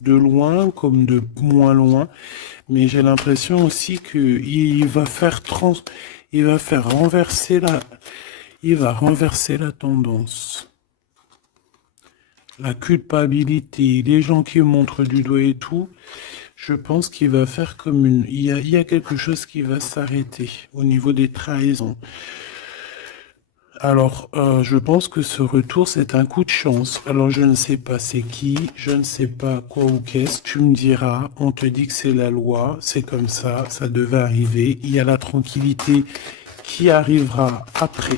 loin comme de moins loin. Mais j'ai l'impression aussi qu'il va faire il va faire renverser il va renverser la tendance. La culpabilité, les gens qui montrent du doigt et tout, je pense qu'il va faire comme il y a quelque chose qui va s'arrêter au niveau des trahisons. Alors, je pense que ce retour, c'est un coup de chance. Alors, je ne sais pas c'est qui, je ne sais pas quoi ou qu'est-ce, tu me diras, on te dit que c'est la loi, c'est comme ça devait arriver. Il y a la tranquillité qui arrivera après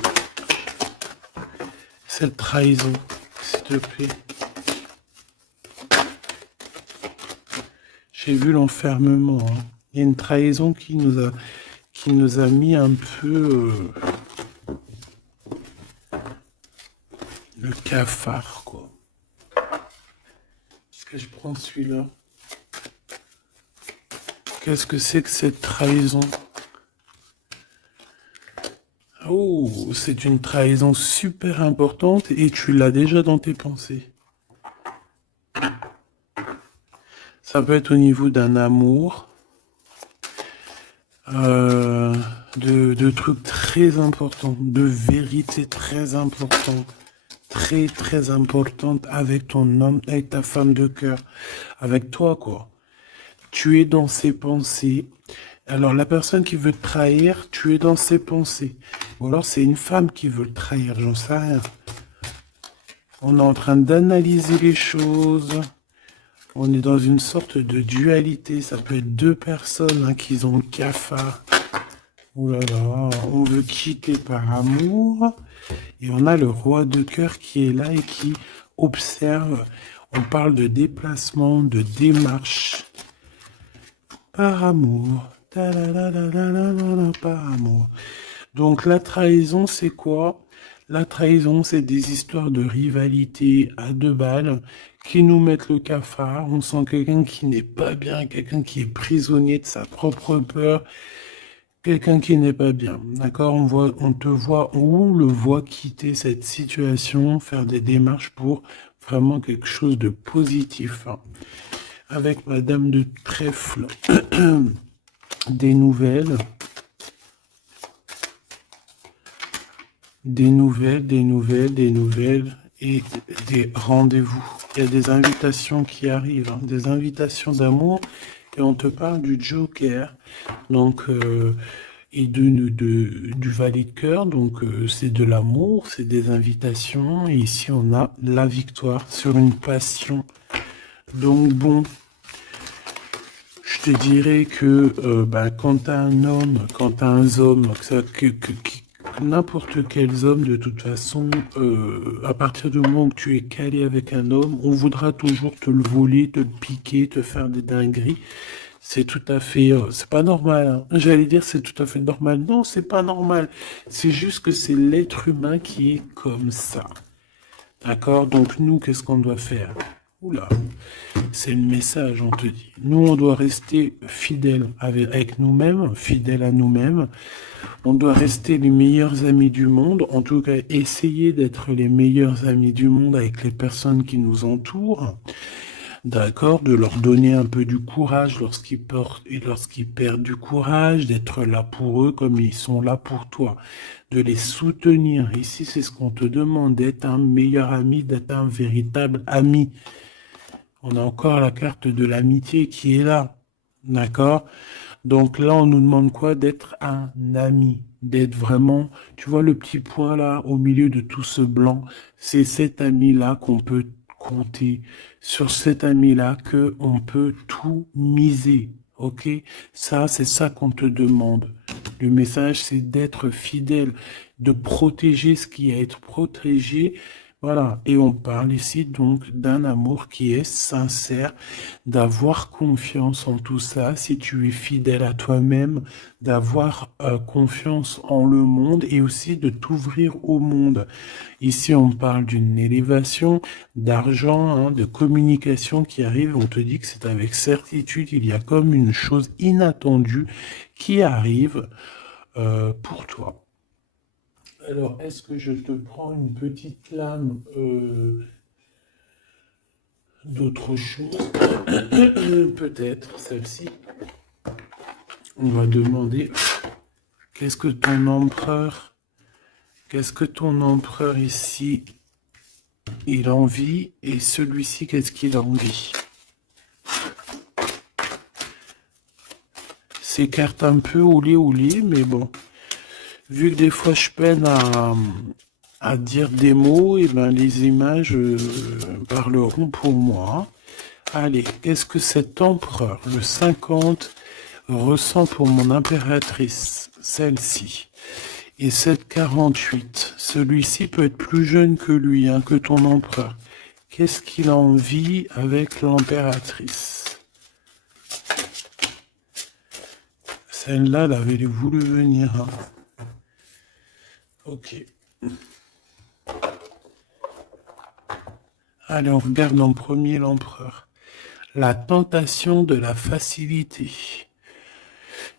cette trahison, s'il te plaît. J'ai vu l'enfermement, hein. Il y a une trahison qui nous a mis un peu le cafard, quoi. Est-ce que je prends celui-là? Qu'est-ce que c'est que cette trahison? Oh, c'est une trahison super importante et tu l'as déjà dans tes pensées. Ça peut être au niveau d'un amour, de trucs très importants, de vérités très importantes, très importantes avec ton homme, avec ta femme de cœur, avec toi, quoi. Tu es dans ses pensées. Alors, la personne qui veut te trahir, tu es dans ses pensées. Ou alors, c'est une femme qui veut le trahir, j'en sais rien. On est en train d'analyser les choses. On est dans une sorte de dualité. Ça peut être deux personnes hein, qui ont le cafard. Ouh là là, on veut quitter par amour. Et on a le roi de cœur qui est là et qui observe. On parle de déplacement, de démarche. Par amour. Par amour. Donc la trahison, c'est quoi? La trahison, c'est des histoires de rivalité à deux balles qui nous mettent le cafard. On sent quelqu'un qui n'est pas bien, quelqu'un qui est prisonnier de sa propre peur, quelqu'un qui n'est pas bien. D'accord? On te voit, on le voit quitter cette situation, faire des démarches pour vraiment quelque chose de positif. Avec Madame de Trèfle, des nouvelles. Des nouvelles et des rendez-vous. Il y a des invitations qui arrivent, hein, des invitations d'amour et on te parle du Joker, donc et du valet de cœur, donc c'est de l'amour, c'est des invitations et ici on a la victoire sur une passion. Donc bon, je te dirais que quand t'as un homme, quand t'as un homme, n'importe quel homme, de toute façon, à partir du moment où tu es calé avec un homme, on voudra toujours te le voler, te le piquer, te faire des dingueries. C'est tout à fait, c'est pas normal, hein. J'allais dire c'est tout à fait normal. Non, c'est pas normal. C'est juste que c'est l'être humain qui est comme ça. D'accord? Donc nous, qu'est-ce qu'on doit faire? Oula, c'est le message, on te dit. Nous, on doit rester fidèles avec nous-mêmes, fidèles à nous-mêmes. On doit rester les meilleurs amis du monde, en tout cas essayer d'être les meilleurs amis du monde avec les personnes qui nous entourent. D'accord, de leur donner un peu du courage lorsqu'ils perdent du courage, d'être là pour eux comme ils sont là pour toi, de les soutenir. Ici, c'est ce qu'on te demande, d'être un meilleur ami, d'être un véritable ami. On a encore la carte de l'amitié qui est là. D'accord? Donc là, on nous demande quoi? D'être un ami, d'être vraiment, tu vois le petit point là au milieu de tout ce blanc, c'est cet ami-là qu'on peut compter, sur cet ami-là que on peut tout miser, ok? Ça, c'est ça qu'on te demande. Le message, c'est d'être fidèle, de protéger ce qui est à être protégé. Voilà, et on parle ici donc d'un amour qui est sincère, d'avoir confiance en tout ça, si tu es fidèle à toi-même, d'avoir confiance en le monde et aussi de t'ouvrir au monde. Ici, on parle d'une élévation, d'argent, hein, de communication qui arrive. On te dit que c'est avec certitude, il y a comme une chose inattendue qui arrive pour toi. Alors, est-ce que je te prends une petite lame d'autre chose? Peut-être celle-ci. On va demander qu'est-ce que ton empereur ici, il envie et celui-ci, qu'est-ce qu'il envie? Ces cartes un peu oulé, mais bon. Vu que des fois je peine à dire des mots, et ben les images parleront pour moi. Allez, qu'est-ce que cet empereur, le 50, ressent pour mon impératrice, celle-ci? Et cette 48, celui-ci peut être plus jeune que lui, hein, que ton empereur. Qu'est-ce qu'il a envie avec l'impératrice? Celle-là, elle avait voulu venir. Hein. Ok. Allez, on regarde en premier l'empereur. La tentation de la facilité.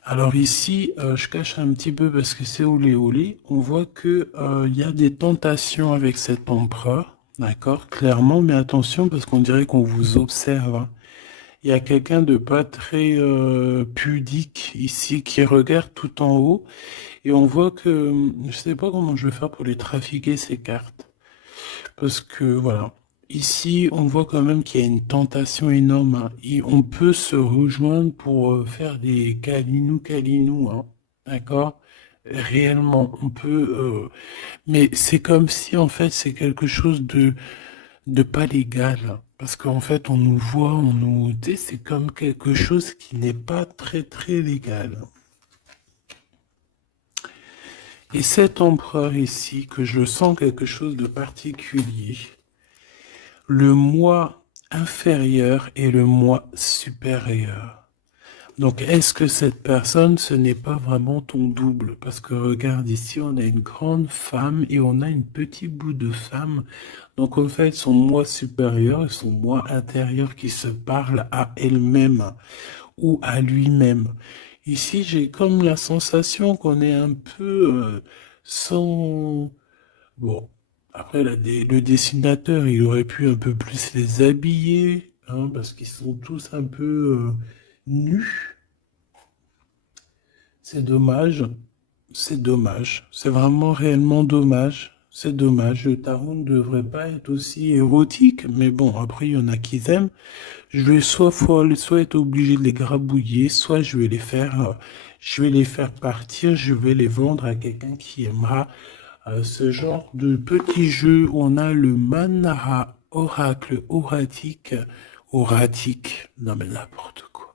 Alors ici, je cache un petit peu parce que c'est olé. On voit que il y a des tentations avec cet empereur, d'accord, clairement, mais attention parce qu'on dirait qu'on vous observe. Hein. Il y a quelqu'un de pas très pudique ici qui regarde tout en haut et on voit que je sais pas comment je vais faire pour les trafiquer ces cartes parce que voilà. Ici, on voit quand même qu'il y a une tentation énorme. Hein. Et on peut se rejoindre pour faire des câlinous, hein. D'accord? Réellement, on peut. Mais c'est comme si, en fait, c'est quelque chose de pas légal. Hein. Parce qu'en fait, on nous voit, on nous... Tu sais, c'est comme quelque chose qui n'est pas très, très légal. Et cet empereur ici, que je sens quelque chose de particulier, le moi inférieur et le moi supérieur. Donc, est-ce que cette personne, ce n'est pas vraiment ton double? Parce que regarde ici, on a une grande femme et on a un petit bout de femme. Donc, en fait, son moi supérieur et son moi intérieur qui se parlent à elle-même ou à lui-même. Ici, j'ai comme la sensation qu'on est un peu sans... Bon, après, le dessinateur, il aurait pu un peu plus les habiller, hein, parce qu'ils sont tous un peu nus. C'est dommage, c'est dommage, c'est vraiment réellement dommage. C'est dommage, le tarot ne devrait pas être aussi érotique, mais bon, après, il y en a qui aiment. Je vais soit être obligé de les grabouiller, soit je vais les faire partir, je vais les vendre à quelqu'un qui aimera ce genre de petit jeu où on a le Manara oracle oratique, non mais n'importe quoi.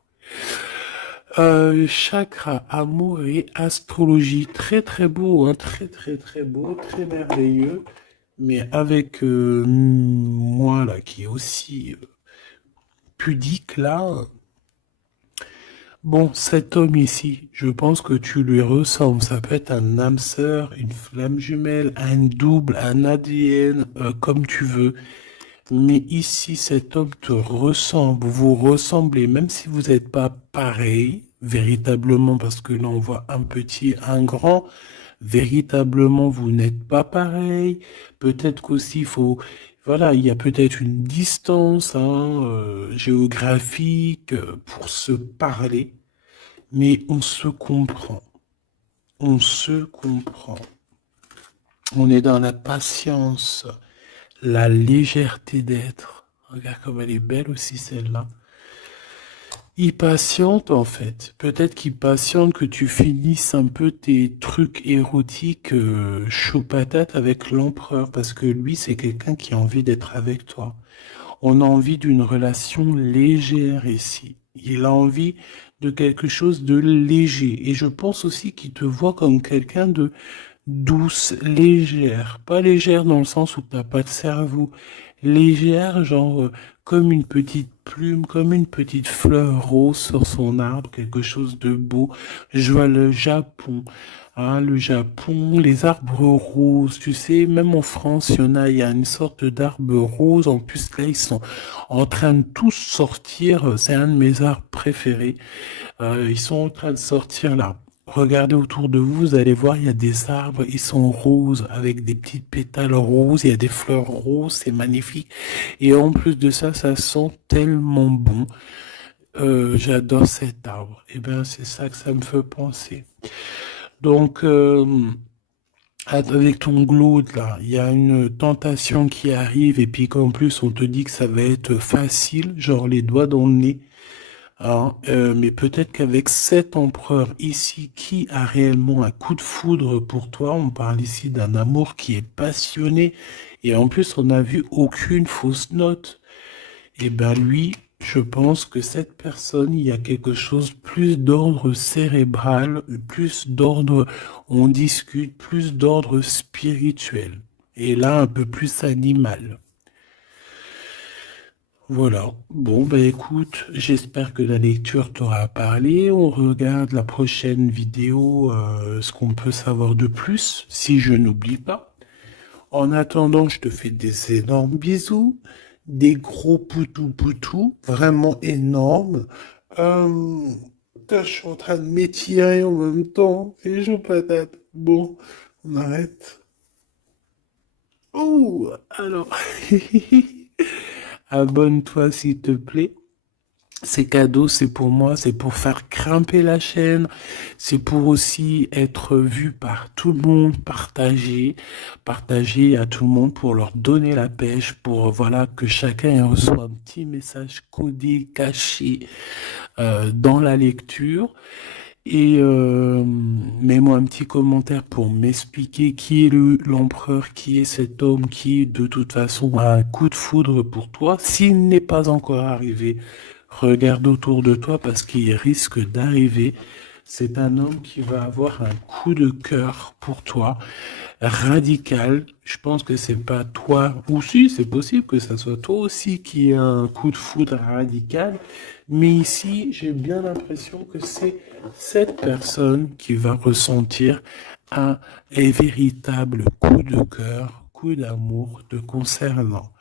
Chakra, amour et astrologie, très très beau, hein, très très très beau, très merveilleux, mais avec moi là qui est aussi pudique là. Bon, cet homme ici, je pense que tu lui ressembles. Ça peut être un âme sœur, une flamme jumelle, un double, un ADN, comme tu veux. Mais ici, cet homme te ressemble, vous ressemblez, même si vous n'êtes pas pareil, véritablement, parce que là, on voit un petit, un grand, véritablement, vous n'êtes pas pareil. Peut-être qu'aussi, il faut, voilà, il y a peut-être une distance, hein, géographique pour se parler, mais on se comprend. On se comprend. On est dans la patience, la légèreté d'être. Regarde comme elle est belle aussi celle-là. Il patiente en fait. Peut-être qu'il patiente que tu finisses un peu tes trucs érotiques chaud patate avec l'empereur parce que lui c'est quelqu'un qui a envie d'être avec toi. On a envie d'une relation légère ici. Il a envie de quelque chose de léger. Et je pense aussi qu'il te voit comme quelqu'un de douce, légère. Pas légère dans le sens où t'as pas de cerveau. Légère, genre comme une petite plume, comme une petite fleur rose sur son arbre, quelque chose de beau. Je vois le Japon. Hein, le Japon, les arbres roses, tu sais, même en France, il y a une sorte d'arbre rose. En plus, là, ils sont en train de tous sortir. C'est un de mes arbres préférés. Ils sont en train de sortir là. Regardez autour de vous, vous allez voir, il y a des arbres, ils sont roses, avec des petites pétales roses, il y a des fleurs roses, c'est magnifique. Et en plus de ça, ça sent tellement bon. J'adore cet arbre. Et ben, c'est ça que ça me fait penser. Donc, avec ton glaude là, il y a une tentation qui arrive et puis qu'en plus on te dit que ça va être facile, genre les doigts dans le nez. Hein, mais peut-être qu'avec cet empereur ici qui a réellement un coup de foudre pour toi, on parle ici d'un amour qui est passionné et en plus on n'a vu aucune fausse note. Et ben lui, je pense que cette personne, il y a quelque chose plus d'ordre cérébral, plus d'ordre, on discute, plus d'ordre spirituel. Et là, un peu plus animal. Voilà. Bon, bah écoute, j'espère que la lecture t'aura parlé. On regarde la prochaine vidéo, ce qu'on peut savoir de plus, si je n'oublie pas. En attendant, je te fais des énormes bisous, des gros poutous, vraiment énormes. Euh, je suis en train de m'étirer en même temps, et je patate. Bon, on arrête. Oh, alors, abonne-toi s'il te plaît. Ces cadeaux, c'est pour moi, c'est pour faire grimper la chaîne, c'est pour aussi être vu par tout le monde, partager à tout le monde pour leur donner la pêche, pour voilà que chacun reçoit un petit message codé, caché dans la lecture. Et mets-moi un petit commentaire pour m'expliquer qui est l'empereur, qui est cet homme qui, de toute façon, a un coup de foudre pour toi. S'il n'est pas encore arrivé, regarde autour de toi parce qu'il risque d'arriver. C'est un homme qui va avoir un coup de cœur pour toi, radical. Je pense que c'est pas toi, ou si, c'est possible que ça soit toi aussi qui ait un coup de foudre radical. Mais ici, j'ai bien l'impression que c'est cette personne qui va ressentir un véritable coup de cœur, coup d'amour te concernant.